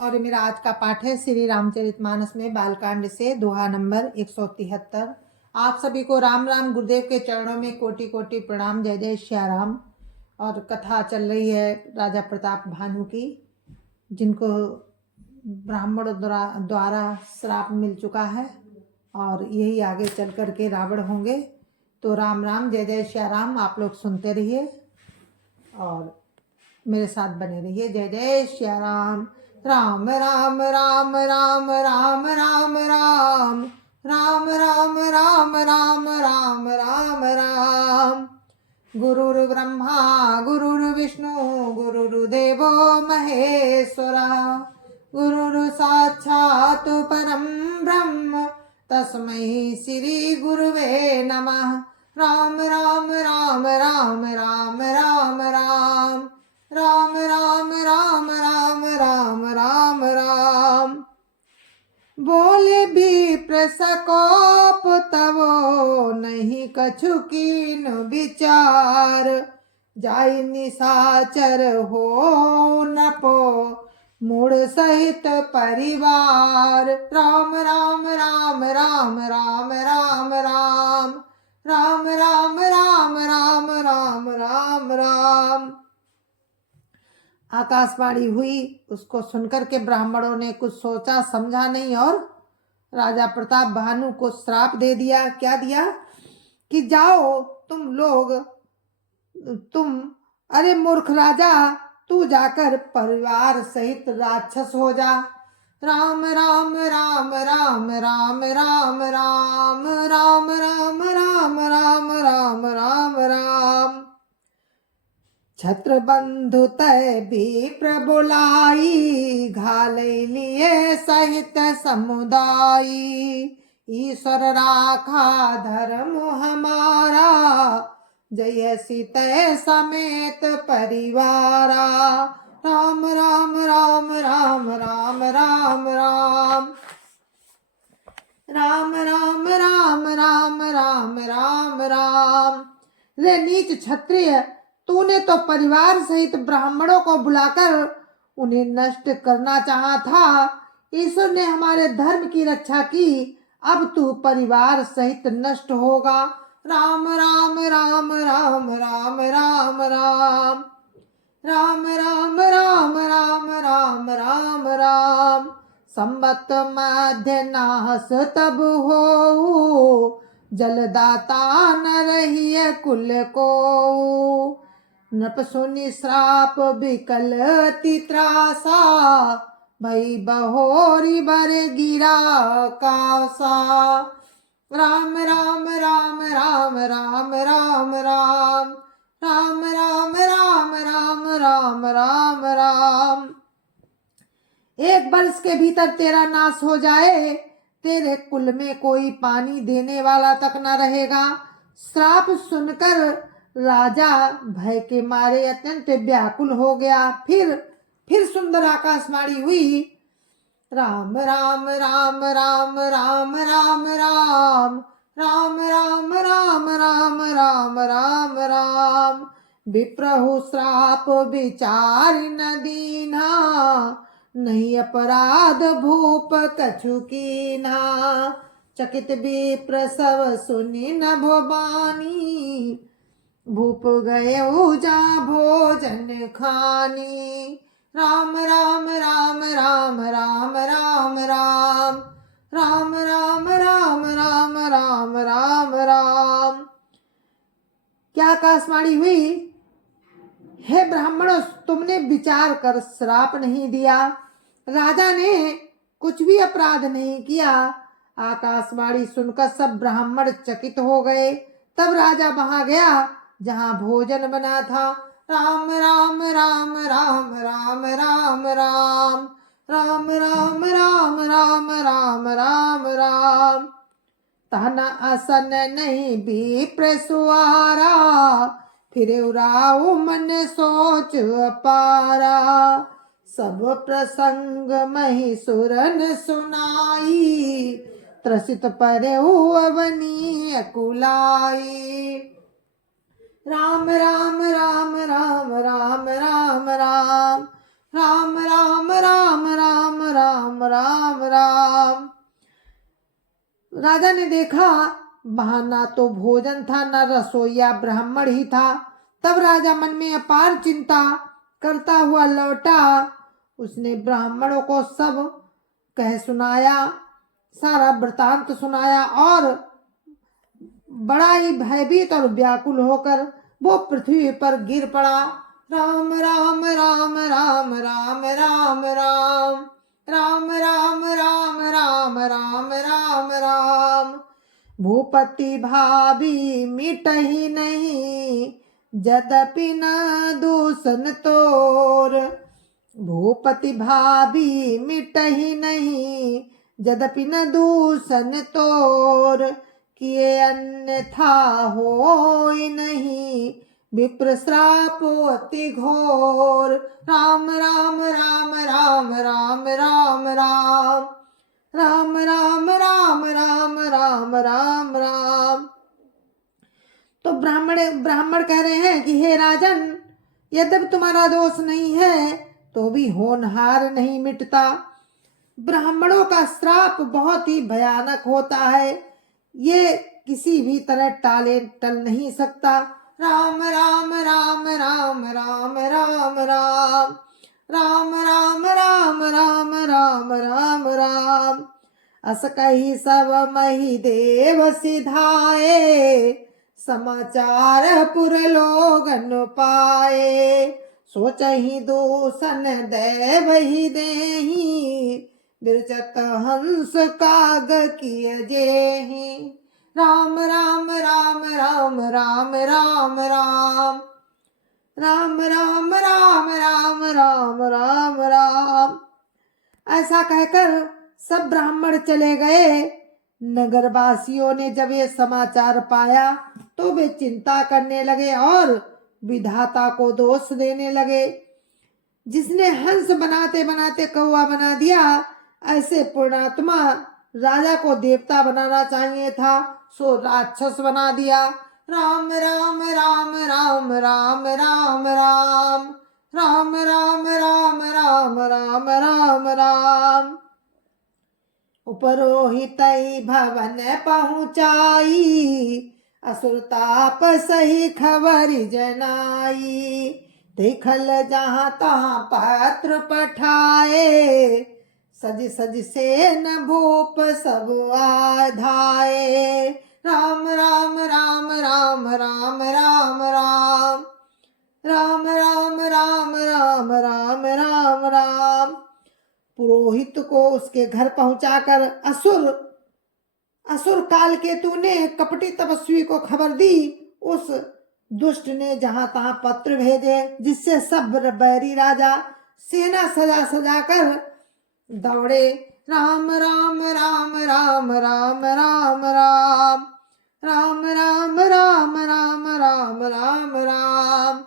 और मेरा आज का पाठ है श्री रामचरितमानस में बालकांड से दोहा नंबर 173। आप सभी को राम राम। गुरुदेव के चरणों में कोटि कोटि प्रणाम। जय जय श्या राम। और कथा चल रही है राजा प्रताप भानु की, जिनको ब्राह्मण द्वारा श्राप मिल चुका है और यही आगे चल कर के रावण होंगे। तो राम राम, जय जय श्या राम। आप लोग सुनते रहिए और मेरे साथ बने रहिए। जय जय श्या राम। राम राम राम राम राम राम राम राम राम राम राम राम राम राम। गुरुर्ब्रह्मा गुरुर्विष्णु गुरुर्देवो महेश्वरा, गुरुर् साक्षात् परं ब्रह्म तस्मै श्री गुरुवे नमः। राम राम राम राम राम राम राम राम राम राम राम राम राम राम। बोले भी प्रसकोप तवो नहीं कछु कीन विचार, जाई निशाचर हो नपो मूड सहित परिवार। राम राम राम राम राम राम राम राम राम राम राम राम राम राम। आकाशवाणी हुई, उसको सुनकर के ब्राह्मणों ने कुछ सोचा समझा नहीं और राजा प्रताप भानु को श्राप दे दिया। क्या दिया कि जाओ तुम लोग, अरे मूर्ख राजा, तू जाकर परिवार सहित राक्षस हो जा। राम राम राम राम राम राम राम राम राम राम राम राम राम राम। छत्र बंधु तय भी प्रबुलाई, घाले लिए सहित समुदायी। ईश्वर राखा धर्म हमारा, जय सीते समेत परिवारा। राम राम राम राम राम राम राम राम राम राम राम राम राम राम। रे नीच क्षत्रिय, तूने तो परिवार सहित ब्राह्मणों को बुलाकर उन्हें नष्ट करना चाहा था। ईश्वर ने हमारे धर्म की रक्षा की, अब तू परिवार सहित नष्ट होगा। राम राम राम राम राम राम राम राम राम राम राम राम राम राम। संबत मध्य नाहस तब हो, जलदाता न रहिए कुल को। नृप सुनि श्राप विकल अति त्रासा, भई बहोरी बर गिरा कासा। राम राम राम राम राम राम राम राम राम राम राम राम राम राम। एक वर्ष के भीतर तेरा नाश हो जाए, तेरे कुल में कोई पानी देने वाला तक न रहेगा। श्राप सुनकर राजा भय के मारे अत्यंत व्याकुल हो गया। फिर सुंदर आकाशवाणी हुई। राम राम राम राम राम राम राम राम राम राम राम राम राम राम। विप्रहु श्राप विचार न दीना, नहीं अपराध भूप कछु कीना। चकित विप्र सब सुनि न भोबानी, भूप गए जा भोजन खानी। राम राम राम राम राम राम राम राम राम राम राम राम राम राम। क्या आकाशवाणी हुई। हे ब्राह्मणों, तुमने विचार कर श्राप नहीं दिया, राजा ने कुछ भी अपराध नहीं किया। आकाशवाणी सुनकर सब ब्राह्मण चकित हो गए। तब राजा वहां गया जहां भोजन बना था। राम राम राम राम राम राम राम राम राम राम राम राम राम राम। तहना आसन नहीं भी प्रसुआरा, फिर उराऊ मन सोच अपारा। सब प्रसंग मही सुरन सुनाई, त्रसित परे अवनी अकुलाई। राम राम राम राम राम राम राम राम राम राम राम राजा ने देखा वहां ना तो भोजन था न रसोईया ब्राह्मण ही था। तब राजा मन में अपार चिंता करता हुआ लौटा। उसने ब्राह्मणों को सब कह सुनाया, सारा वृतांत सुनाया और बड़ा ही भयभीत और व्याकुल होकर वो पृथ्वी पर गिर पड़ा। राम राम राम राम राम राम राम राम राम राम राम राम राम राम। भूपति भाभी मिट ही नहीं, यद्यपि न दूषण तोर। भूपति भाभी मिट ही नहीं, यद्यपि न दूषण तोर। किए अन्यथा होय नहीं, विप्र श्राप अति घोर। राम राम राम राम राम राम राम राम राम राम राम राम राम राम। तो ब्राह्मण कह रहे हैं कि हे राजन, यद्यपि तुम्हारा दोष नहीं है तो भी होनहार नहीं मिटता। ब्राह्मणों का श्राप बहुत ही भयानक होता है, ये किसी भी तरह टल नहीं सकता। राम राम राम राम राम राम राम राम राम राम राम राम राम राम। अस कही सब मही देव सिधाए, समाचार पुर लोगन पाए। सोचहि दूषण देव ही देही, बिरचत हंस काग किय जेहि। राम राम राम राम राम राम राम राम राम राम राम राम राम राम। ऐसा कहकर सब ब्राह्मण चले गए। नगरवासियों ने जब ये समाचार पाया तो वे चिंता करने लगे और विधाता को दोष देने लगे। जिसने हंस बनाते बनाते कौवा बना दिया, ऐसे पुण्यात्मा राजा को देवता बनाना चाहिए था, सो राक्षस बना दिया। राम राम राम राम राम राम राम राम राम राम राम राम राम राम। उपरोहित भवन पहुँचाई, असुर ताप सही खबर जनाई। देखल जहाँ तहाँ पत्र पठाए, सज सज सेन भूप सब आधाए। राम राम राम राम राम राम राम राम राम राम राम राम राम राम। पुरोहित को उसके घर पहुंचाकर असुर काल केतु ने कपटी तपस्वी को खबर दी। उस दुष्ट ने जहां तहां पत्र भेजे, जिससे सब बैरी राजा सेना सजा सजा कर दौड़े। राम राम राम राम राम राम राम राम राम राम राम राम राम राम।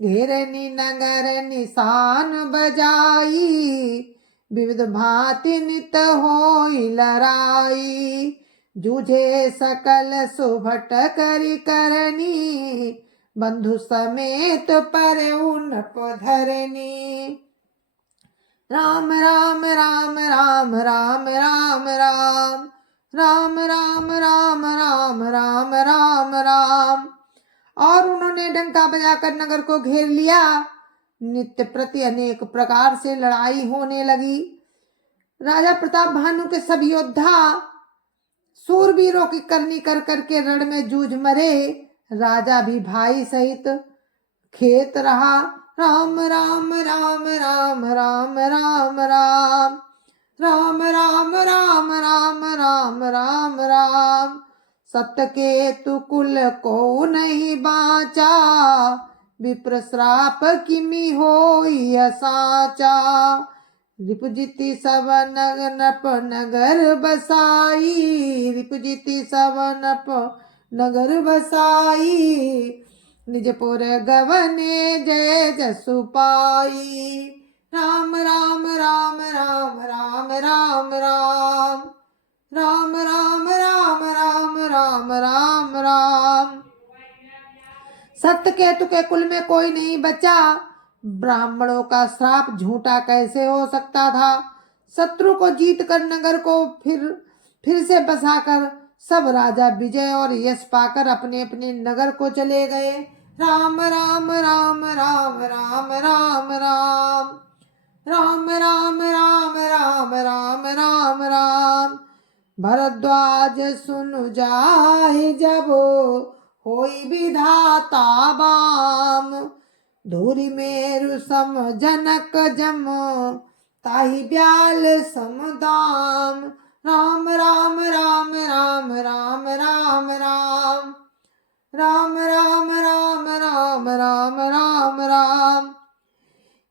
घेरनी नगर निशान बजाई, विविध भांति नित होई लड़ाई। जूझे सकल सुभट करी करनी, बंधु समेत पर उनप धरनी। राम राम राम राम राम राम राम राम राम राम राम राम राम राम। और उन्होंने डंका बजाकर नगर को घेर लिया। नित्य प्रति अनेक प्रकार से लड़ाई होने लगी। राजा प्रताप भानु के सब योद्धा सूरवीरों की करनी कर करके रण में जूझ मरे। राजा भी भाई सहित खेत रहा। राम राम राम राम राम राम राम राम राम राम राम राम राम राम। सतकेतु कुल को नहीं बाचा, विप्र श्राप किमि होई साचा। रिपुजिति सब नप नगर बसाई, रिपुजिति सब नप नगर बसाई। निजपुर गवने जय जसु पाई। राम राम राम राम राम राम राम राम राम राम राम राम राम राम। सत्यकेतु के कुल में कोई नहीं बचा। ब्राह्मणों का श्राप झूठा कैसे हो सकता था। शत्रु को जीत कर नगर को फिर से बसाकर सब राजा विजय और यश पाकर अपने अपने नगर को चले गए। राम राम राम राम राम राम राम राम राम राम राम राम राम राम। भरद्वाज सुन जाहि जब होई विधाता बाम। धूरि मेरु सम जनक जम ताहि ब्याल सम दाम। राम राम राम राम राम राम राम राम राम राम राम राम राम राम।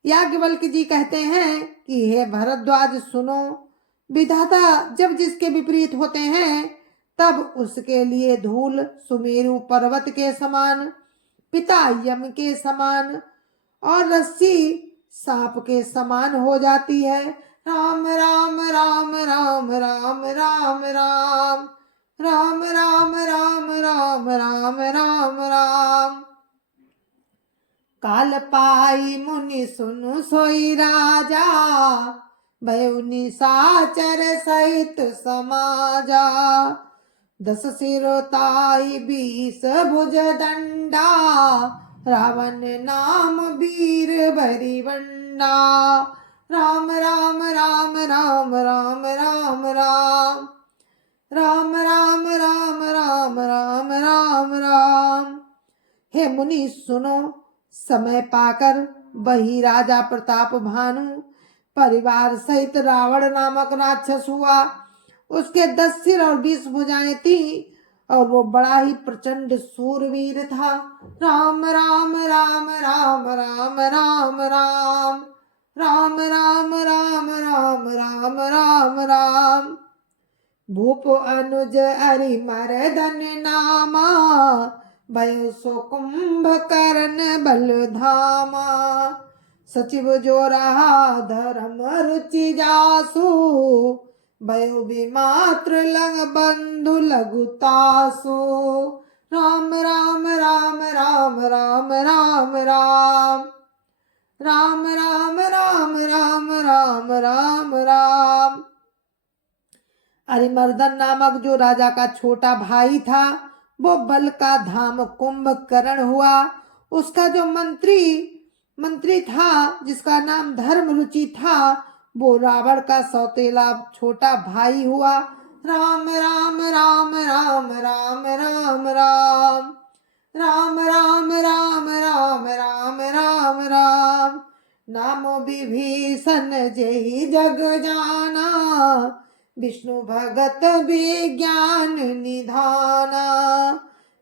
याज्ञवल्क्य जी कहते हैं कि हे भरद्वाज सुनो, विधाता जब जिसके विपरीत होते हैं तब उसके लिए धूल सुमेरु पर्वत के समान, पिता यम के समान और रस्सी सांप के समान हो जाती है। राम राम राम राम राम राम राम राम राम राम राम राम राम राम। काल पाई मुनि सुनु सोई राजा, भयउ निशाचर सहित समाजा। 10 सिरोताई 20 भुज दंडा, रावण नाम वीर भरिवंडा। राम राम राम राम राम राम राम राम राम राम राम राम राम राम। हे मुनि सुनो, समय पाकर वही राजा प्रताप भानु परिवार सहित रावण नामक राक्षस हुआ। उसके 10 सिर और 20 भुजाएं थी और वो बड़ा ही प्रचंड सूरवीर था। राम राम राम राम राम राम राम राम राम राम राम राम राम राम। भूप अनुज अरि मर्दन नामा, भयो सो कुंभकर्ण बलधामा। सचिव जो रहा धर्म रुचि जासु, भयो विमात्र लग बंधु लघुतासु। राम राम राम राम राम राम राम राम राम राम राम राम राम राम। अरिमर्दन नामक जो राजा का छोटा भाई था वो बल का धाम कुंभकर्ण हुआ। उसका जो मंत्री था जिसका नाम धर्म रुचि था वो रावण का सौतेला छोटा भाई हुआ। राम राम राम राम राम राम राम राम राम राम राम राम राम राम। नामो विभीषण जेहि जग जाना, विष्णु भगत विज्ञान निधाना।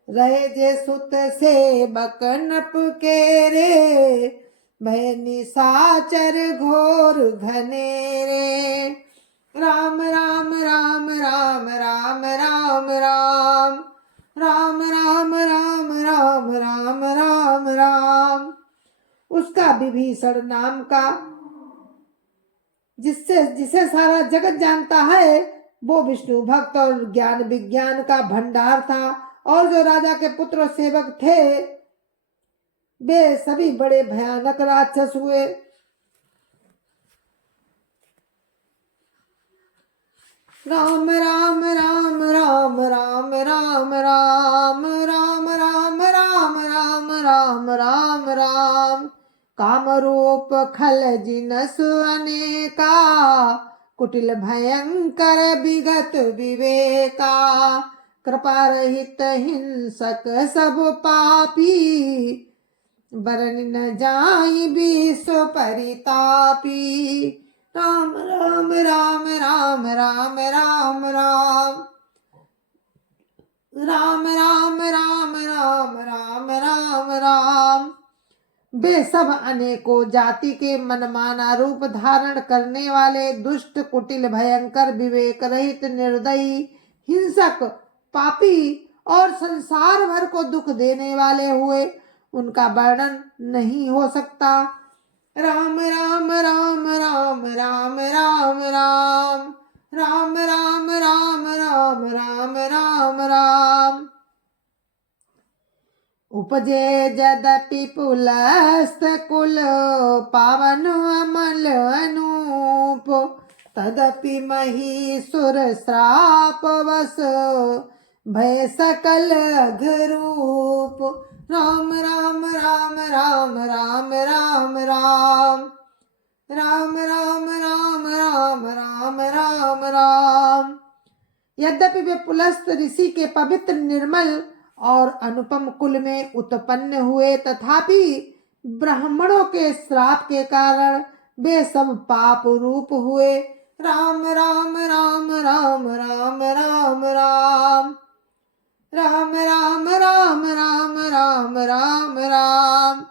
रहे जे सुत सेवक नप के रे, भय निशाचर घोर घनेरे। राम राम राम राम राम राम राम राम राम राम राम राम राम राम। उसका विभीषण नाम का जिसे सारा जगत जानता है वो विष्णु भक्त और ज्ञान विज्ञान का भंडार था। और जो राजा के पुत्र और सेवक थे वे सभी बड़े भयानक राक्षस हुए। राम राम राम राम राम राम राम राम राम राम राम राम राम राम। काम रूप खल जिनस अनेका, कुटिल भयंकर विगत विवेका। कृपा रहित हिंसक सब पापी, बरन न जाई विश्व परितापी। राम राम राम राम राम राम राम राम राम राम राम राम राम राम। वे सब अनेकों जाति के मनमाना रूप धारण करने वाले दुष्ट कुटिल भयंकर विवेक रहित निर्दयी हिंसक पापी और संसार भर को दुख देने वाले हुए। उनका वर्णन नहीं हो सकता। राम राम राम राम राम राम राम राम राम राम राम राम राम राम। उपजे यद्यपि पुलस्त कुल, पावन अमल अनूप। तदपि महीसुर श्रापवश भय सकल घरूप। राम राम राम राम राम राम राम राम राम राम राम राम राम राम। यद्यपि वे पुलस्त ऋषि के पवित्र, निर्मल और अनुपम कुल में उत्पन्न हुए, तथापि ब्राह्मणों के श्राप के कारण वे सब पाप रूप हुए। राम राम राम राम राम राम राम राम राम राम राम राम राम राम।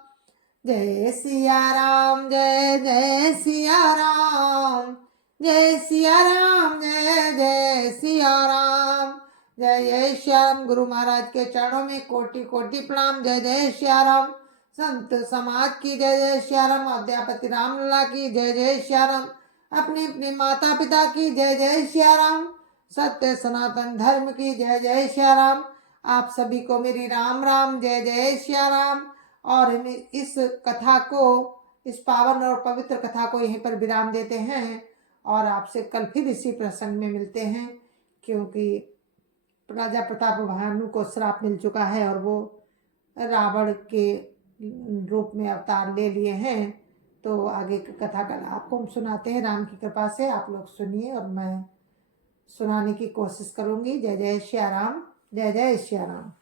जय सिया राम, जय जय सिया राम, जय सिया राम, जय जय सिया राम। जय जय श्याम। गुरु महाराज के चरणों में कोटि कोटि प्रणाम। जय जय श्या राम। संत समाज की जय जय श्या राम। अध्यापति रामलला की जय जय श्या राम। अपने अपने माता पिता की जय जय श्या राम। सत्य सनातन धर्म की जय जय श्या राम। आप सभी को मेरी राम राम, जय जय श्या राम। और इस कथा को, इस पावन और पवित्र कथा को यहीं पर विराम देते हैं और आपसे कल फिर इसी प्रसंग में मिलते हैं, क्योंकि राजा प्रताप भानु को श्राप मिल चुका है और वो रावण के रूप में अवतार ले लिए हैं। तो आगे की कथा कल आपको हम सुनाते हैं। राम की कृपा से आप लोग सुनिए और मैं सुनाने की कोशिश करूंगी। जय जय श्या राम, जय जय श्या राम।